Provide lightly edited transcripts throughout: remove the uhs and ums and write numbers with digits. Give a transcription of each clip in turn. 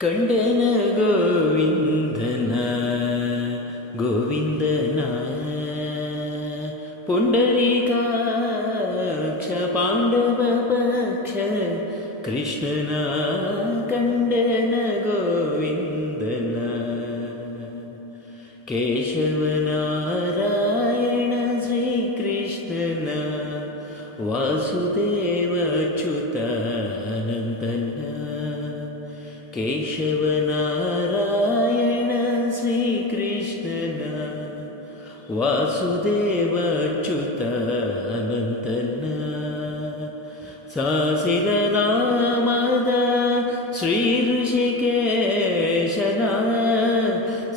ಕಂಡನ ಗೋವಿಂದನ ಗೋವಿಂದನ ಪುಂಡರೀಕಾಕ್ಷ ಪಾಂಡವ ಪಕ್ಷ ಕೃಷ್ಣನ ಕಂಡನ ಗೋವಿಂದನ ಕೇಶವನಾರಾಯಣ ಶ್ರೀಕೃಷ್ಣನ ವಾಸುದೇವ ಅಚ್ಯುತ ಅನಂತನ ಕೇಶವನಾರಾಯಣ ಶ್ರೀಕೃಷ್ಣನ ವಾಸುದೇವ ಅಚ್ಯುತ ಅನಂತನ ಸಾಸಿರನಾಮದ ಶ್ರೀ ಋಷಿಕೇಶನ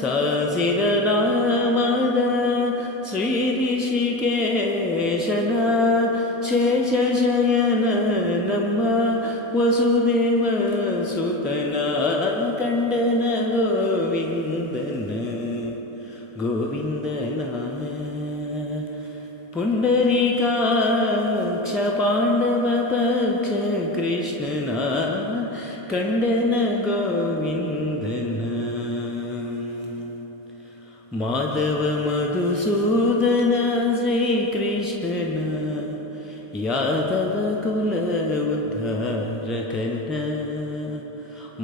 ಸಾಸಿರನಾಮದ ಶ್ರೀ ಋಷಿಕೇಶನ ಶೇಷಶಯನ ನಮ್ಮ ವಸುದೇವ ಸುತನ ಕಂಡನ ಗೋವಿಂದನ ಗೋವಿಂದನ ಪುಂಡರೀಕಾಕ್ಷ ಪಾಂಡವ ಪಕ್ಷ ಕೃಷ್ಣನ ಕಂಡನ ಗೋವಿಂದನ ಮಾಧವ ಮಧುಸೂದನ ಶ್ರೀಕೃಷ್ಣನ ಯಾದವ ಕುಲ ಉದ್ಧಾರಕನ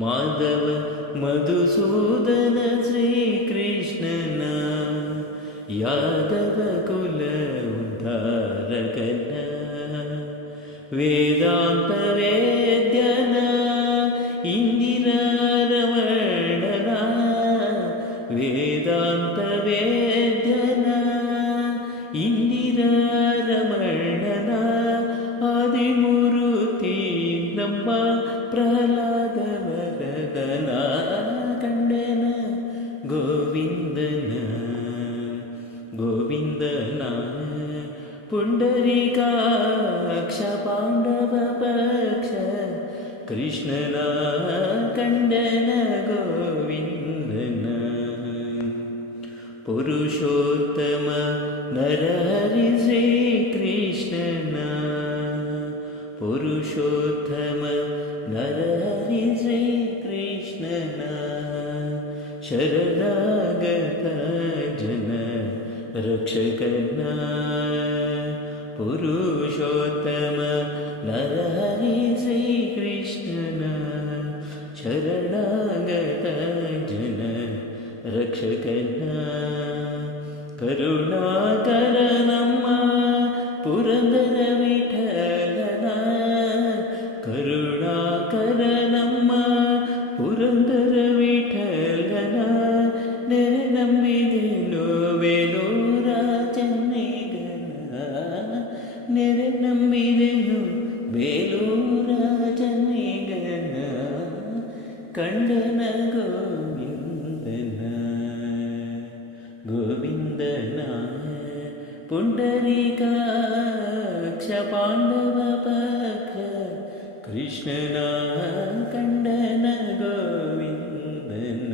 ಮಾಧವ ಮಧುಸೂದನ ಶ್ರೀಕೃಷ್ಣನ ಯಾದವ ಕುಲ ಉದ್ಧಾರಕನ ವೇದಾಂತ ವೇದ್ಯನ ಇಂದಿರಾ ರಮಣನ ವೇದಾಂತ ವೇದ್ಯನ ಇಂದಿರಾ ರಮಣನ ಆದಿಮೂರುತಿ ನಮ್ಮ ಪ್ರಹ್ಲಾದ ವರದನ ಕಂಡನ ಗೋವಿಂದನ ಗೋವಿಂದನ ಪುಂಡರೀಕಾಕ್ಷ ಪಾಂಡವ ಪಕ್ಷ ಕೃಷ್ಣನ ಕಂಡನ ಗೋವಿಂದನ ಪುರುಷೋತ್ತಮ ನರಹರಿ ಶ್ರೀಕೃಷ್ಣನ ಪುರುಷೋತ್ತಮ ನರಹರಿ ಶ್ರೀಕೃಷ್ಣನ ಶರಣಾಗತ ಜನ ರಕ್ಷಕನ ಪುರುಷೋತ್ತಮ ನರಹರಿ ಶ್ರೀಕೃಷ್ಣನ ಶರಣಾಗತ ಜನ ರಕ್ಷಕನ ಕರುಣಾಕರ ನಮ್ಮ ಪುರಂದರ ವಿಠಲನ ಕರುಣಾಕರ ನಮ್ಮ ಪುರಂದರ ವಿಠಲನ ನೆರೆ ನಂಬಿದೆನು ವೇಲೂರ ಚೆನ್ನಿಗನ ನೆರೆ ನಂಬಿದೆನು ಬೇಲೂರ ಚೆನ್ನಿಗನ ಕಂಡನ ಗೋವಿಂದನ ಗೋವಿಂದನ ಪುಂಡರೀಕಾಕ್ಷ ಪಾಂಡವ ಪಕ್ಷ ಕೃಷ್ಣನ ಕಂಡನ ಗೋವಿಂದನ